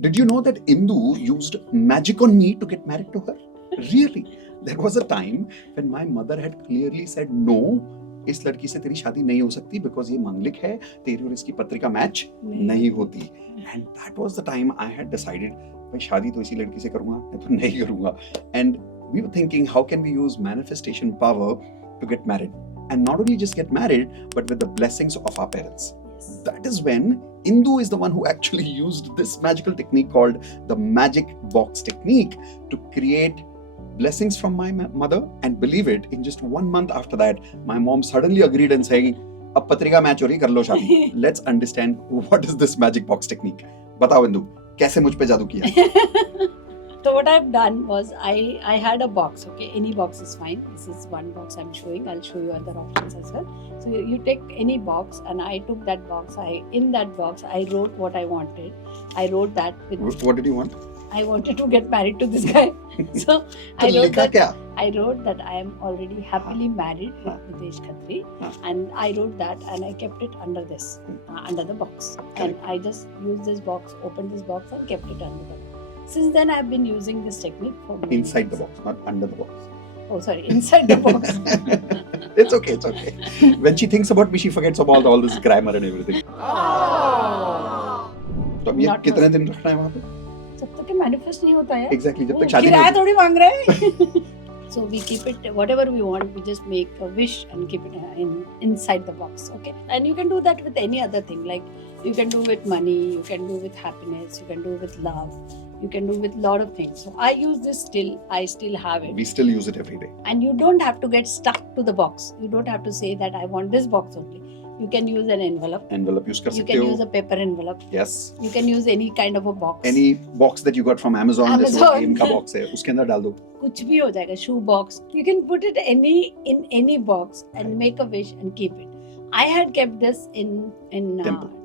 Did you know that Indu used magic on me to get married to her? Really? There was a time when my mother had clearly said no, इस लड़की से तेरी शादी नहीं हो सकती because ये मंगलिक है, तेरी और इसकी पत्रिका मैच नहीं होती. And that was the time I had decided भाई शादी तो इसी लड़की से करूंगा, मैं तो नहीं करूंगा. And we were thinking how can we use manifestation power to get married, and not only just get married but with the blessings of our parents. That is when Indu is the one who actually used this magical technique called the magic box technique to create blessings from my mother. And believe it, in just 1 month after that, my mom suddenly agreed and saying, अब पत्रिका match हो रही, कर लो शादी. Let's understand what is this magic box technique. बताओ इंदु, कैसे मुझ पे जादू किया? So what I've done was I had a box, okay, any box is fine. This is one box I'm showing. I'll show you other options as well. So you take any box, and I took that box. In that box I wrote what I wanted. I wrote that with. What did you want? I wanted to get married to this guy. So I wrote that. क्या? I wrote that I am already happily married with Nitesh Khatri, and I wrote that and I kept it under this, under the box. And I just used this box, opened this box, and kept it under the box. Since then, I've been using this technique for inside the box, not under the box. Oh, sorry, inside the box. It's okay, it's okay. When she thinks about me, she forgets about all this grammar and everything. तो अब ये कितने दिन रखना है वहाँ पे? जब तक मैनिफेस्ट नहीं होता है. Exactly, जब तक शादी किराया थोड़ी मांग रहे हैं. So we keep it whatever we want. We just make a wish and keep it inside the box. Okay, and you can do that with any other thing. Like you can do with money, you can do with happiness, you can do with love. You can do with a lot of things. So I use this still. I still have it. We still use it every day. And you don't have to get stuck to the box. You don't have to say that I want this box only. You can use an envelope. Envelope use कर सकते हो. You can use a paper envelope. Yes. You can use any kind of a box. Any box that you got from Amazon. जैसे वो game का box है, उसके अंदर डाल दो. कुछ भी हो जाएगा. Shoe box. You can put it in any box and make a wish and keep it. I had kept this in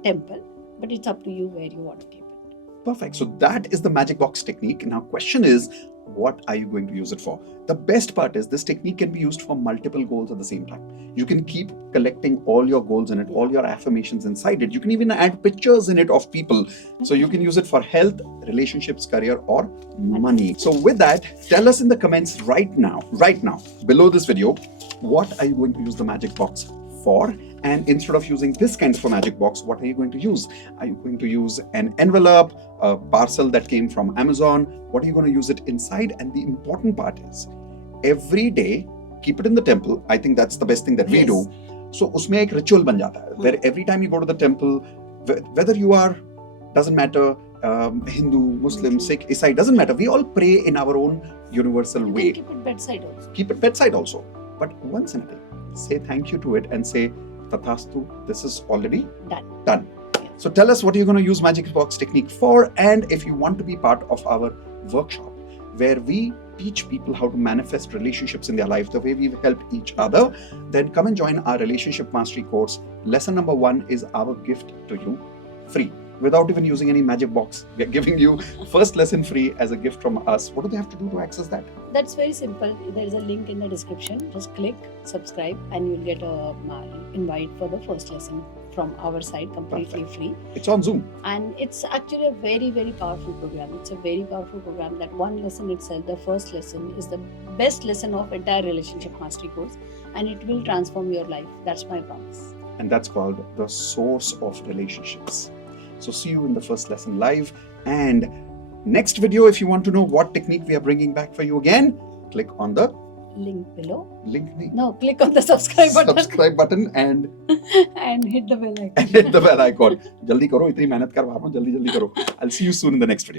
temple, but it's up to you where you want to keep it. Perfect. So that is the magic box technique. Now question is, what are you going to use it for? The best part is this technique can be used for multiple goals at the same time. You can keep collecting all your goals in it, all your affirmations inside it. You can even add pictures in it of people. So you can use it for health, relationships, career, or money. So with that, tell us in the comments right now, below this video, what are you going to use the magic box for? And instead of using this kind of a magic box, what are you going to use? Are you going to use an envelope, a parcel that came from Amazon? What are you going to use it inside? And the important part is, every day, keep it in the temple. I think that's the best thing that we do. So उसमें एक ritual बन जाता है, where every time you go to the temple, whether you are, doesn't matter, Hindu, Muslim, Sikh, Isai, doesn't matter. We all pray in our own universal way. You can keep it bedside also. Keep it bedside also. But once in a day, say thank you to it and say, Tathastu, this is already done. Yeah. So tell us what you're going to use magic box technique for, and if you want to be part of our workshop where we teach people how to manifest relationships in their life the way we've helped each other, then come and join our relationship mastery course. Lesson number 1 is our gift to you, free, without even using any magic box. We're giving you first lesson free as a gift from us. What do they have to do to access that? That's very simple. There's a link in the description. Just click subscribe and you'll get a invite for the first lesson from our side, completely free. It's on Zoom. And it's actually a very, very powerful program. It's a very powerful program. That one lesson itself, the first lesson, is the best lesson of entire relationship mastery course, and it will transform your life. That's my promise. And that's called the source of relationships. So see you in the first lesson live. And next video, if you want to know what technique we are bringing back for you again, click on the Link below. Link nahi. No, click on the subscribe button. Subscribe button and hit the bell icon. and hit the bell icon. Jaldi karo, itni mehnat kar raha hu, jaldi karo. I'll see you soon in the next video.